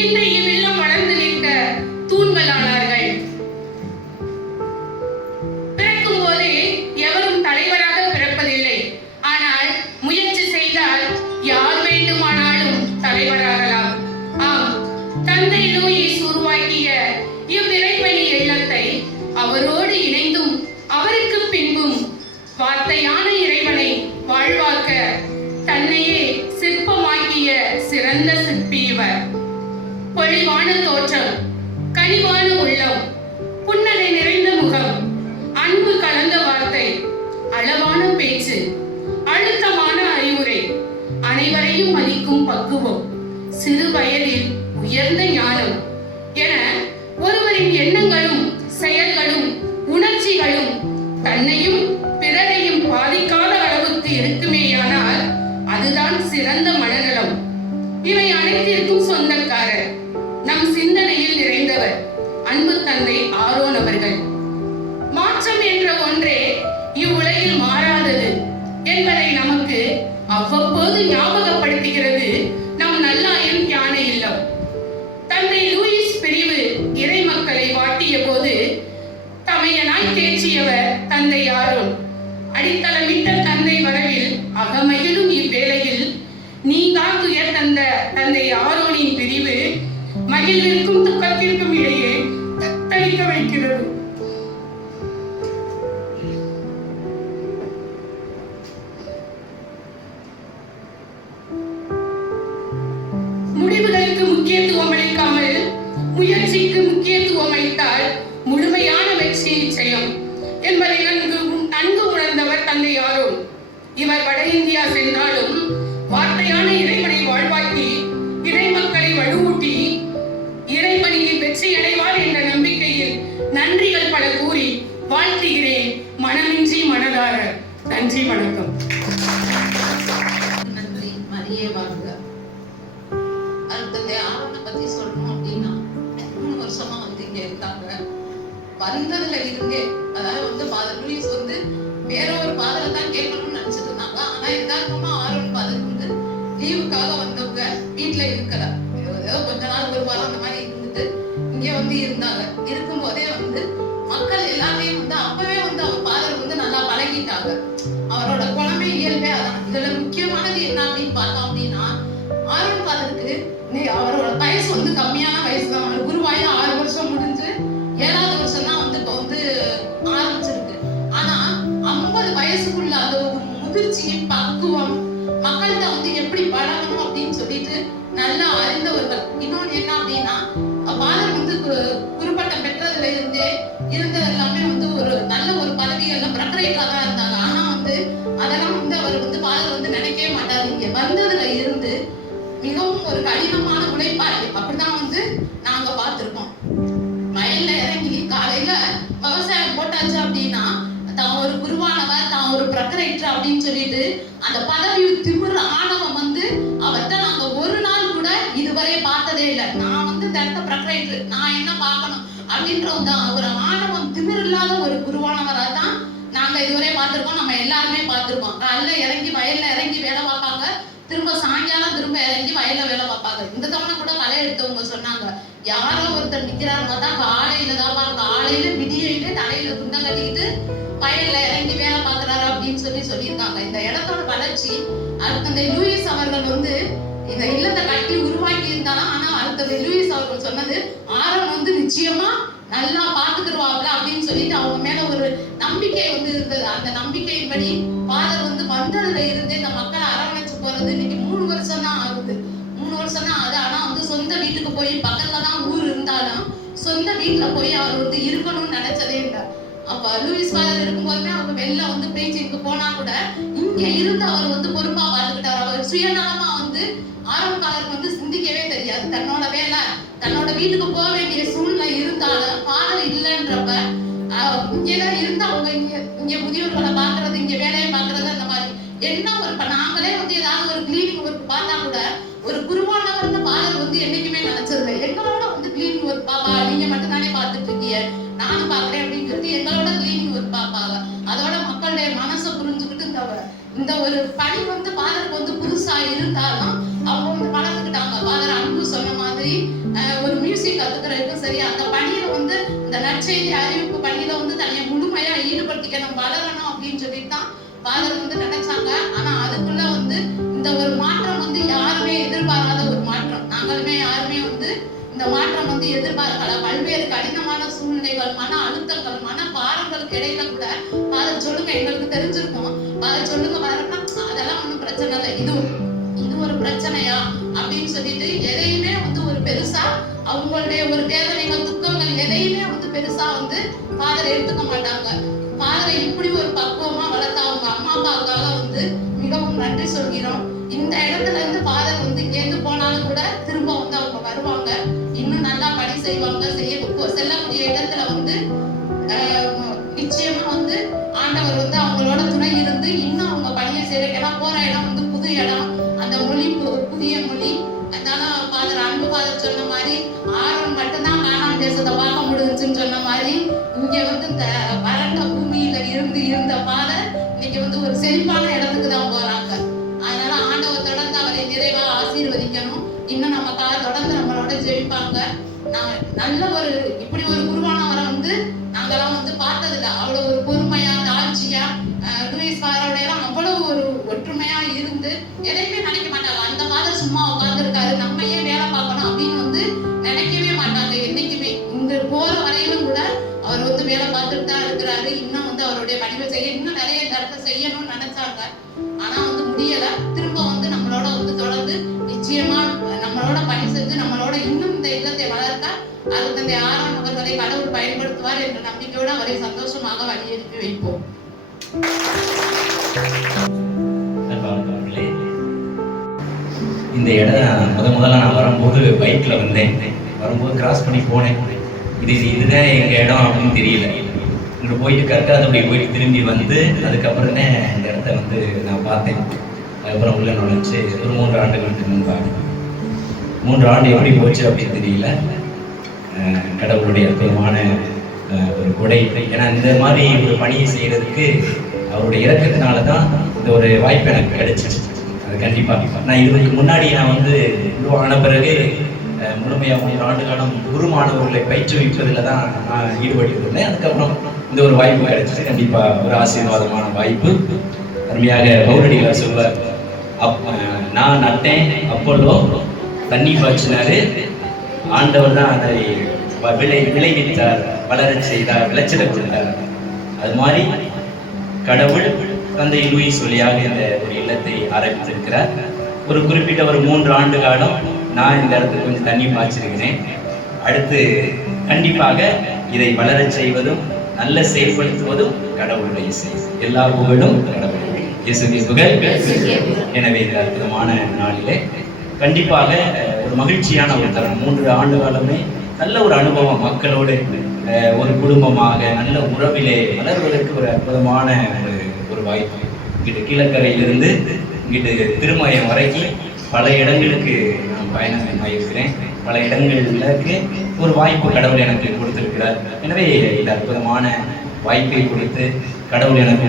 இன்று இவ்வில்லம் வளர்ந்து நிற்க தூண்களானார்கள். பிறக்கும் போதே எவரும் தலைவராக பிறப்பதில்லை. ஆனால் முயற்சி செய்தால் யார் வேண்டுமானாலும் தலைவராகலாம். ஆம் தந்தை லூயிஸ் உருவாக்கிய இவ்விரைப்பணி இல்லத்தை அவரோடு இணைந்தும் அவருக்கு பின்பும் வார்த்தையான இறைவனை வாழ்வாக்க தன்னையே சிற்பமாக்கிய சிறந்த சிற்பி இவர். பொழிவான தோற்றம் கனிவான உள்ளம் புன்னகை நிறைந்த முகம் அன்பு கலந்த வார்த்தை அளவான பேச்சு அழுத்தமான அறிவுரை அனைவரையும் மதிக்கும் பக்குவம் சிறு வயதில் உயர்ந்த ஞானம் என ஒருவரின் எண்ணங்களும் செயல்களும் உணர்ச்சிகளும் தன்னையும் ஞாபகப்படுத்துகிறது. நம் நல்லாயம் தியான இல்லம். தந்தை லூயிஸ் பிரிவு இறை மக்களை வாட்டிய போது தமையனாய் தேற்றியவர் தந்தை யாரும். அடித்தளமிட்ட தந்தை வரவில் அகமகிழும் இவ்வேளையில் நீங்கா துயர் தந்த தந்தை ஆரோனின் பிரிவு மகிழ்விற்கும் துக்கத்திற்கும் இடையே தத்தளிக்க வைக்கிறது. முயற்சிக்கு முக்கியத்துவம் அளித்தால் முழுமையான வெற்றி நிச்சயம். என்பதை நன்கு நன்கு உணர்ந்தவர் தந்தை யாரோ இவர் வட இந்தியா சென்றாலும் வார்த்தையான இறைவனை வாழ்வாக்கி இறை மக்களை வலுவூட்டி இறைவனியில் வெற்றி அடைவார் என்ற நம்பிக்கையில் நன்றிகள் பல கூறி வாழ்த்துகிறேன். மனமின்றி மனதார. நன்றி வணக்கம். நன்றி மரியே வாழ்க. அடுத்தது ஆரோனை பத்தி சொல்லணும். வருஷமா வந்து இங்க இருக்காங்க. வந்ததுல இருந்தே அதாவது வந்து ஃபாதர் லூயிஸ் வந்து வேற ஒரு பாதரை தான் கேட்கணும்னு நினைச்சிட்டு இருந்தாங்க. ஆனா யதார்த்தமா ஆரோன் ஃபாதர் வந்து லீவுக்காக வந்தவங்க வீட்டுல இருக்கல. ஏதோ கொஞ்ச நாள் ஒரு வாரம் அந்த மாதிரி இருந்துட்டு இங்க வந்து இருந்தாங்க. இருக்கும் போதே வந்து மக்கள் எல்லாமே வந்து அப்பவே வந்து அவர் ஃபாதர் வந்து நல்லா பழகிட்டாங்க. அவரோட குழமை இயல்பே அதான். இதுல முக்கியமானது என்ன அப்படின்னு பார்த்தோம் அப்படின்னா ஆரோன் ஃபாதருக்கு அவரோட வயசு வந்து கம்மியான வயசு தான் அவர் குருவாயி ஏழாவது வருஷம் தான் வந்து இப்போ வந்து ஆரம்பிச்சிருக்கு. ஆனா ஐம்பது வயசுக்குள்ள அந்த ஒரு முதிர்ச்சி பக்குவம். மக்கள்கிட்ட வந்து எப்படி பழகணும் அப்படின்னு சொல்லிட்டு நல்லா அறிந்தவர்கள். இன்னொன்னு என்ன அப்படின்னா பாலர் வந்து கு- பெற்றதுல இருந்தே இருந்தது எல்லாமே வந்து ஒரு நல்ல ஒரு பதவிகள்ல பிரக்கரைக்கா தான் இருந்தாங்க. ஆனா வந்து அதெல்லாம் வந்து அவர் வந்து பாலர் வந்து நினைக்கவே மாட்டார். இங்க வந்ததுல இருந்து மிகவும் ஒரு கடினமான உழைப்பாளி. அப்படிதான் வந்து நாங்க பார்த்திருக்கோம். வயல்ல இறங்கி காலையில விவசாயம் போட்டாச்சு அப்படின்னா தான் ஒரு குருவானவர் தான் ஒரு பிரக்கரைட்டர் அப்படின்னு சொல்லிட்டு அந்த பதவி திமிர் ஆணவம் வந்து அவர்கிட்ட நாங்க ஒரு நாள் கூட இதுவரை பார்த்ததே இல்லை. நான் வந்து இந்த இடத்த பிரக்கரைட்டர் நான் என்ன பார்க்கணும் அப்படின்ற ஒரு ஆணவம் திமிர் இல்லாத ஒரு குருவானவரா தான் நாங்க இதுவரை பார்த்திருக்கோம். நம்ம எல்லாருமே பார்த்திருக்கோம். காலைல இறங்கி வயல்ல இறங்கி வேலை பார்ப்பாங்க. திரும்ப சாயங்காலம் திரும்ப இறங்கி வயல்ல வேலை பார்ப்பாங்க. இந்த தவணை கூட களை எடுத்தவங்க சொன்னாங்க. யாரோ ஒருத்தர் நிக்கிறாரு பார்த்தா காலையில தான் பாருங்க காலையில விடியிட்டு தலையில துண்டம் கட்டிக்கிட்டு வயல்ல இறங்கி வேலை பாக்குறாரு அப்படின்னு சொல்லி சொல்லியிருக்காங்க. இந்த இடத்தோட வளர்ச்சி அடுத்த லூயிஸ் அவர்கள் வந்து இந்த இல்லத்தை கட்டி உருவாக்கி இருந்தாலும் ஆனா அடுத்தது லூயிஸ் அவர்கள் சொன்னது ஆரம் வந்து நிச்சயமா நல்லா பாத்துக்கிடுவாப்ல அப்படின்னு சொல்லிட்டு அவங்க மேல ஒரு நம்பிக்கை வந்து இருந்தது. அந்த நம்பிக்கையின்படி ஃபாதர் வந்து வந்ததுல இருந்து இந்த மக்களை அரவணை வந்து இன்னைக்கு மூணு வருஷம் தான் ஆகுது. மூணு வருஷம் தான் ஆகுது. ஆனா வந்து சொந்த வீட்டுக்கு போய் பக்கத்துல தான் ஊர் இருந்தாலும் சொந்த வீட்டுல போய் அவர் வந்து இருக்கணும்னு நினைச்சதே இல்லை. அப்ப லூயிஸ் ஃபாதர் இருக்கும்போதுமே அவங்க வெளில வந்து பேச்சுக்கு போனா கூட இங்க இருந்து அவர் வந்து பொறுப்பா பார்த்துக்கிட்டார் அவர் சுயநலமா வந்து ஆரம்பக்காரருக்கு வந்து சிந்திக்கவே தெரியாது. தன்னோட வேலை தன்னோட வீட்டுக்கு போக வேண்டிய சூழ்நிலை இருந்தாலும் ஃபாதர் இல்லைன்றப்ப இங்கேதான் இருந்து அவங்க இங்க இங்க இங்க முதியோர்களை பாக்குறது இங்க வேலையை பாக்குறது அந்த மாதிரி. என்ன ஒரு நாங்களே வந்து ஏதாவது ஒரு கிளீனிங் ஒர்க் பார்த்தா கூட ஒரு குருவானவர் வந்து பாதர் வந்து என்னைக்குமே நினைச்சதில்லை. எங்களோட வந்து கிளீனிங் ஒர்க் பாப்பா நீங்க மட்டும் தானே பார்த்துட்டு இருக்கீங்க நானும் பாக்குறேன் அப்படின்னு சொல்லிட்டு எங்களோட கிளீனிங் ஒர்க் பார்ப்பாங்க அதோட மக்களுடைய மனசை புரிஞ்சுக்கிட்டு இந்த இந்த ஒரு பணி வந்து பாதருக்கு வந்து வந்து எதிர்பார்க்கல. பல்வேறு கடினமான சூழ்நிலைகள் மன அழுத்தங்கள் மன பாரங்களுக்கு இடையில கூட அதை சொல்லுங்க எங்களுக்கு தெரிஞ்சிருக்கும். அதை சொல்லுங்க பாருன்னா அதெல்லாம் ஒண்ணும் பிரச்சனை இல்லை. இது இது ஒரு பிரச்சனையா அப்படின்னு சொல்லிட்டு எதையுமே வந்து ஒரு பெருசா அவங்களுடைய ஒரு வேதனைகள் துக்கங்கள் எதையுமே வந்து பெருசா வந்து ஃபாதர் எடுத்துக்க மாட்டாங்க. ஃபாதரை இப்படி ஒரு பக்குவமா வளர்த்த அவங்க அம்மா அப்பாவுக்காக வந்து மிகவும் நன்றி சொல்கிறோம். இந்த இடத்துல இருந்து ஃபாதர் வந்து எங்க போனாலும் கூட திரும்ப வந்து அவங்க வருவாங்க. இன்னும் நல்லா பணி செய்வாங்க செய்ய செல்லக்கூடிய இடத்துல வந்து நிச்சயமா வந்து ஆண்டவர் வந்து அவங்களோட துணை இருந்து இன்னும் அவங்க பணியை செய்யற ஏன்னா போற இடம் வந்து புது இடம். அந்த மொழி பு- புதிய மொழி. அதனால ஃபாதர் அன்பு ஃபாதர் சொன்ன மாதிரி ஆர்வம் மட்டும்தான் காணாம தேசத்தை பார்க்க முடிஞ்சுன்னு சொன்ன மாதிரி இங்க வந்து இந்த வறண்ட பூமியில இருந்து இருந்த ஃபாதர் இன்னைக்கு வந்து ஒரு செழிப்பான இடத்துக்கு தான் போறாங்க. அதனால ஆண்டவர் தொடர்ந்து அவரை நிறைவா ஆசீர்வதிக்கணும். இன்னும் நம்ம தொடர்ந்து நல்ல ஒரு இப்படி ஒரு குருவானவரை வந்து நாங்கெல்லாம் வந்து பார்த்ததில்ல. அவ்வளவு ஒரு பொறுமையா தாழ்ச்சியா அஹ், லூயிஸ் ஃபாரோட எல்லாம் அவ்வளவு ஒரு ஒற்றுமையா இருந்து எதையுமே நினைக்க மாட்டாங்க. அந்த மாதிரி சும்மா உட்காந்துருக்காரு நம்ம ஏன் வேலை பார்க்கணும் அப்படின்னு வந்து நினைக்கவே மாட்டாங்க என்னைக்குமே. இங்க போற வரையிலும் கூட அவர் வந்து வேலை பார்த்துட்டு தான் இருக்கிறாரு. இன்னும் வந்து அவருடைய பணிகள் செய்ய இன்னும் நிறைய இந்த செய்யணும்னு நினைச்சாங்க. இல்லத்தை அது தந்தை ஆறாம் நபர்களை கடவுள் பயன்படுத்துவார் என்ற நம்பிக்கையோடு அவரை சந்தோஷமாக வழியனுப்பி வைப்போம். இந்த இடம் முத முதல்ல நான் வரும்போது பைக்கில் வந்தேன். வரும்போது கிராஸ் பண்ணி போனேன். இது இதுதான் எங்கள் இடம் அப்படின்னு தெரியல. இங்கே போயிட்டு கரெக்டாக அப்படி போயிட்டு திரும்பி வந்து அதுக்கப்புறம் தான் இந்த இடத்த வந்து நான் பார்த்தேன். அதுக்கப்புறம் உள்ள நுழைச்சு ஒரு மூன்று ஆண்டுகளுக்கு முன்பாடு. மூன்று ஆண்டு எப்படி போச்சு அப்படின்னு தெரியல. கடவுளுடைய அற்புதமான ஒரு கொடை. ஏன்னா இந்த மாதிரி ஒரு பணியை செய்கிறதுக்கு அவருடைய இறக்கத்தினால தான் இந்த ஒரு வாய்ப்பு எனக்கு கிடைச்சிச்சு அது கண்டிப்பாக நான் இதுக்கு முன்னாடி நான் வந்து உருவான பிறகு முழுமையாக ஒரு ஆண்டு காலம் குரு மாணவர்களை பயிற்றுவிப்பதில் தான் நான் ஈடுபட்டிருந்தேன். அதுக்கப்புறம் இந்த ஒரு வாய்ப்பு கிடைச்சிச்சு கண்டிப்பாக ஒரு ஆசீர்வாதமான வாய்ப்பு. அருமையாக பௌரடிகளார் சொல்வார் அப் நான் நட்டேன் அப்போலோ தண்ணி பாய்ச்சினாரு ஆண்டவர் தான் அதை விளை விளைவித்தார் வளரச் செய்தார் விளைச்சல கொடுத்தார் அது மாதிரி கடவுள் தந்தை லூயிஸ் வழியாக இந்த ஒரு இல்லத்தை ஆரம்பித்திருக்கிறார். ஒரு குறிப்பிட்ட ஒரு மூன்று ஆண்டு காலம் நான் இந்த இடத்துக்கு கொஞ்சம் தண்ணி பாய்ச்சிருக்கிறேன். அடுத்து கண்டிப்பாக இதை வளரச் செய்வதும் நல்ல செயல்படுத்துவதும் கடவுளுடைய செயல். எல்லா புகழும் கடவுளுடைய. இயேசுவின் புகழ் எனவே இந்த அற்புதமான நாளிலே. கண்டிப்பாக ஒரு மகிழ்ச்சியான ஒரு தருணம். மூன்று ஆண்டு காலமே நல்ல ஒரு அனுபவம் மக்களோடு ஒரு குடும்பமாக நல்ல உறவிலே வளர்வதற்கு ஒரு அற்புதமான ஒரு ஒரு வாய்ப்பு. இங்கிட்டு கீழக்கரையிலிருந்து இங்கிட்டு திருமயம் வரைக்கும் பல இடங்களுக்கு நான் பயணம் ஆகியிருக்கிறேன் பல இடங்களுக்கு ஒரு வாய்ப்பு கடவுள் எனக்கு கொடுத்திருக்கிறார். எனவே இந்த அற்புதமான வாய்ப்பை கொடுத்து கடவுள் எனக்கு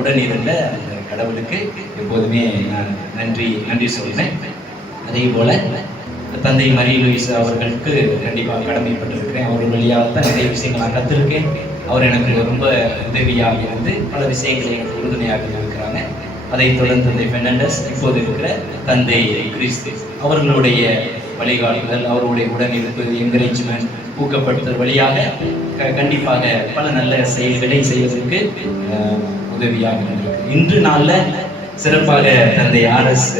உடன் இருந்த அந்த கடவுளுக்கு எப்போதுமே நான் நன்றி நன்றி சொல்கிறேன் அதே போல் தந்தை மரிய லூயிஸ் அவர்களுக்கு கண்டிப்பாக கடமைப்பட்டிருக்கிறேன் அவர்கள் வழியாக தான் நிறைய விஷயங்கள் நான் கற்றுருக்கேன். அவர் எனக்கு ரொம்ப உதவியாக இருந்து பல விஷயங்களை எனக்கு உறுதுணையாக இருக்கிறாங்க. அதைத் தொடர்ந்து தந்தை பெர்னாண்டஸ் இப்போது இருக்கிற தந்தை கிறிஸ்து அவர்களுடைய வழிகாட்டுதல் அவருடைய உடனிருப்பு என்கரேஜ்மெண்ட் ஊக்கப்படுத்தல் வழியாக க- கண்டிப்பாக பல நல்ல செயல்களை செய்வதற்கு உதவியாக இருக்கு இன்று நாளில் சிறப்பாக தந்தை ஆர்எஸ்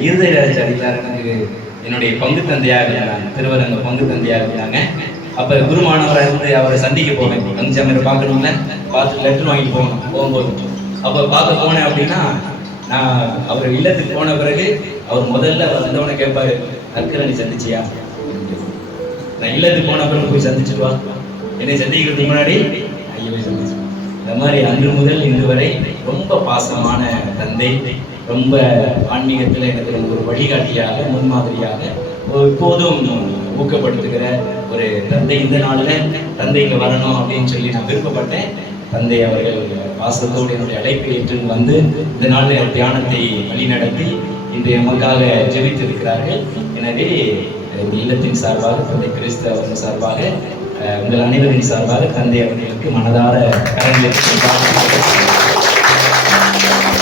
இருதயராஜ் அடிகளார் எனக்கு என்னுடைய பங்கு தந்தையாக இருந்தாங்க. திருவரங்க பங்கு தந்தையாக இருந்தாங்க. அப்ப குருமானவரை வந்து அவரை சந்திக்க போவேன். பங்குச்சாமியை பார்க்கணும்ல? பார்த்து லெட்டர் வாங்கிட்டு போகணும். போகும்போது. அப்ப பார்க்க போனேன் அப்படின்னா நான் அவர் இல்லத்துக்கு போன பிறகு அவர் முதல்ல வந்தவனை கேட்பாரு அக்கரணி சந்திச்சியா? நான் இல்லத்துக்கு போன பிறகு போய் சந்திச்சுட்டு வா. என்னை சந்திக்கிறதுக்கு முன்னாடி ஐயோ சந்திச்சு இந்த மாதிரி அன்று முதல் இன்று வரை ரொம்ப பாசமான தந்தை. ரொம்ப ஆன்மீகத்தில் எனக்கு ஒரு வழிகாட்டியாக முன்மாதிரியாக ஒரு எப்போதும் ஊக்கப்படுத்துகிற ஒரு தந்தை இந்த நாளில் தந்தைக்கு வரணும் அப்படின்னு சொல்லி நான் விருப்பப்பட்டேன். தந்தை அவர்கள் வாசத்தோடு என்னுடைய அழைப்பை ஏற்று வந்து இந்த நாளில் தியானத்தை வழிநடத்தி இன்று நமக்காக ஜெபித்திருக்கிறார்கள். எனவே இந்த இல்லத்தின் சார்பாக தந்தை கிறிஸ்தவன் சார்பாக உங்கள் அனைவரின் சார்பாக தந்தை அவர்களுக்கு மனதார கரங்களை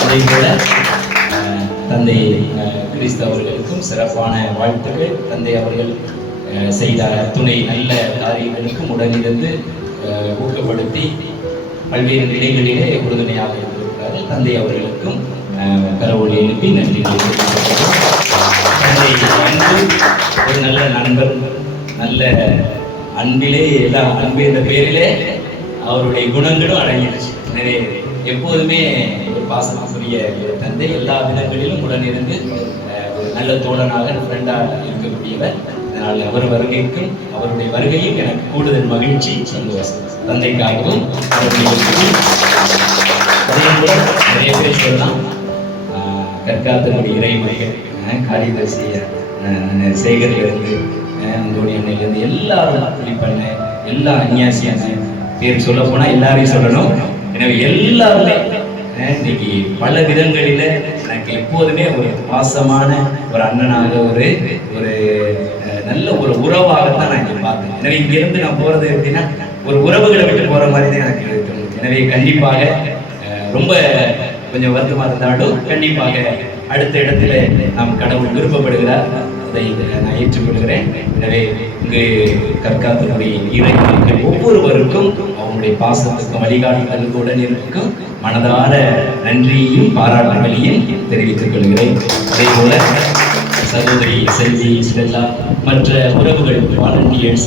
அதே போல தந்தை கிறிஸ்து அவர்களுக்கும் சிறப்பான வாழ்த்துக்கள். தந்தை அவர்கள் செய்த துணை நல்ல காரியங்களுக்கும் உடனிருந்து ஊக்கப்படுத்தி பல்வேறு நிலைகளிலே உறுதுணையாக இருந்திருக்கிறார்கள். தந்தை அவர்களுக்கும் அஹ், கடவுளை எழுப்பி நன்றி தந்தை அன்பு ஒரு நல்ல நண்பர் நல்ல அன்பிலே எல்லா அன்பு என்ற பெயரிலே அவருடைய குணங்களும் அடங்கிடுச்சு. நிறைய எப்போதுமே ஒரு பாசமாக ஒரு தந்தை எல்லா விதங்களிலும் உடனிருந்து ஒரு நல்ல தோழனாக ஃப்ரெண்டாக இருக்கக்கூடியவர். அதனால் அவர் வருகைக்கும் அவருடைய வருகையும் எனக்கு கூடுதல் மகிழ்ச்சி சந்தோஷம். தந்தைக்காகவும் அவருடைய நிறைய பேர் சொல்லலாம் ஆஹ் கற்காத்தனுடைய இறைமொழிகள் ஆஹ் காளிதாசி ஆஹ் சேகர்லேருந்து அன்னையிலேருந்து எல்லாரும் புலிப்பண்ண எல்லா அந்நியாசி அண்ணன் பேர் சொல்ல போனால் எல்லாரையும் சொல்லணும். எனவே எல்லாருமே இன்னைக்கு பல விதங்களில் எனக்கு எப்போதுமே ஒரு பாசமான ஒரு அண்ணனாக ஒரு ஒரு நல்ல ஒரு உறவாகத்தான் நான் இங்கே பார்த்தேன். எனவே இங்கிருந்து நான் போகிறது எப்படின்னா ஒரு உறவுகளை விட்டு போகிற மாதிரி தான் எனக்கு இருக்கும். எனவே கண்டிப்பாக அஹ் ரொம்ப கொஞ்சம் வருத்தமாக இருந்தாலும் கண்டிப்பாக அடுத்த இடத்துல நாம் கடவுள் விருப்பப்படுகிறார். அதை நான் ஏற்றுக்கொள்கிறேன். எனவே இங்கு கற்காத்தனுடைய இறை ஒவ்வொருவருக்கும் அவங்களுடைய பாசத்துக்கும் வழிகாட்டுதலுடன் இருக்கும். மனதார நன்றியையும் பாராட்டுகளையும் தெரிவித்துக் கொள்கிறேன். அதே போல சகோதரி செல்வி ஸ்டெல்லா மற்ற உறவுகள் வாலண்டியர்ஸ்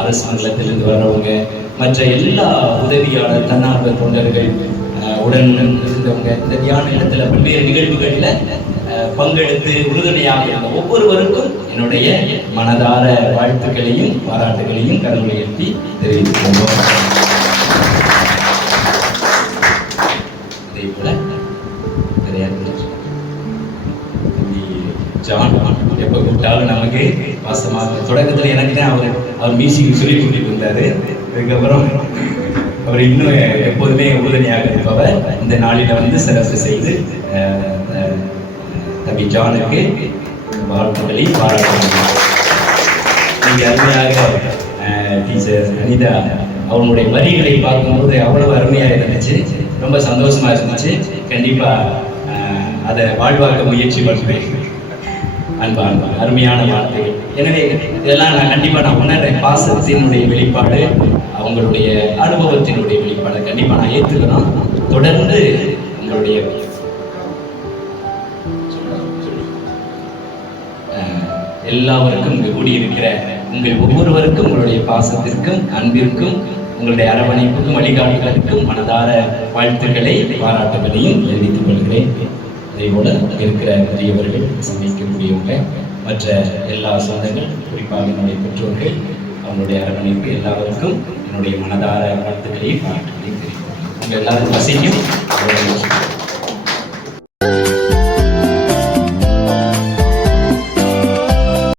அரசு மண்டலத்திலிருந்து வர்றவங்க மற்ற எல்லா உதவியாளர் தன்னார்வ தொண்டர்கள் உடன் இருந்தவங்க இந்த தியான இடத்துல பல்வேறு நிகழ்வுகளில் பங்கெடுத்து உறுதுணையாக இருந்த ஒவ்வொருவருக்கும் என்னுடைய மனதார வாழ்த்துக்களையும் பாராட்டுகளையும் கடவுளை எழுப்பி தெரிவித்துக் கொள்வோம் கிடையாது. ஜான் எப்போ கூப்பிட்டாலும் நமக்கு வாசமாக தொடக்கத்தில் எனக்கு தான் அவர் அவர் மியூசிக் சொல்லி கூட்டிட்டு வந்தாரு. அதுக்கப்புறம் அவர் இன்னும் எப்போதுமே உறுதுணையாக இருப்பவர். இந்த நாளில் வந்து சிறப்பு செய்து தம்பி ஜானுக்கு வாழ்த்துக்களை பாராட்டுகிறேன். நீங்க அருமையாக டீச்சர் அனிதா அவங்களுடைய வரிகளை பார்க்கும்போது அவ்வளவு அருமையாக இருந்துச்சு. ரொம்ப சந்தோஷமா இருந்துச்சு. கண்டிப்பா அதை வாழ்வாக்க முயற்சி பண்ணுவேன் அன்பா அன்பா அருமையான வார்த்தை. எனவே இதெல்லாம் நான் கண்டிப்பா நான் உணர்றேன். பாசத்தினுடைய வெளிப்பாடு அவங்களுடைய அனுபவத்தினுடைய வெளிப்பாடு. கண்டிப்பா நான் ஏற்றுக்கணும் தொடர்ந்து உங்களுடைய அஹ், எல்லாருக்கும் இங்கு கூடியிருக்கிற உங்கள் ஒவ்வொருவருக்கும் உங்களுடைய பாசத்திற்கும் அன்பிற்கும் உங்களுடைய அரவணைப்புக்கும் வழிகாட்டுகளுக்கும் மனதார வாழ்த்துக்களை பாராட்டுகளையும் தெரிவித்துக் கொள்கிறேன். அதே போல இருக்கிற பெரியவர்கள் சந்திக்கக்கூடியவங்க மற்ற எல்லா சொந்தங்கள் குறிப்பாக என்னுடைய பெற்றோர்கள் அவங்களுடைய அரவணைப்பு எல்லாருக்கும் என்னுடைய மனதார வாழ்த்துக்களையும் பாராட்டுகளையும் தெரியும் உங்கள் எல்லாரும் வசதியும்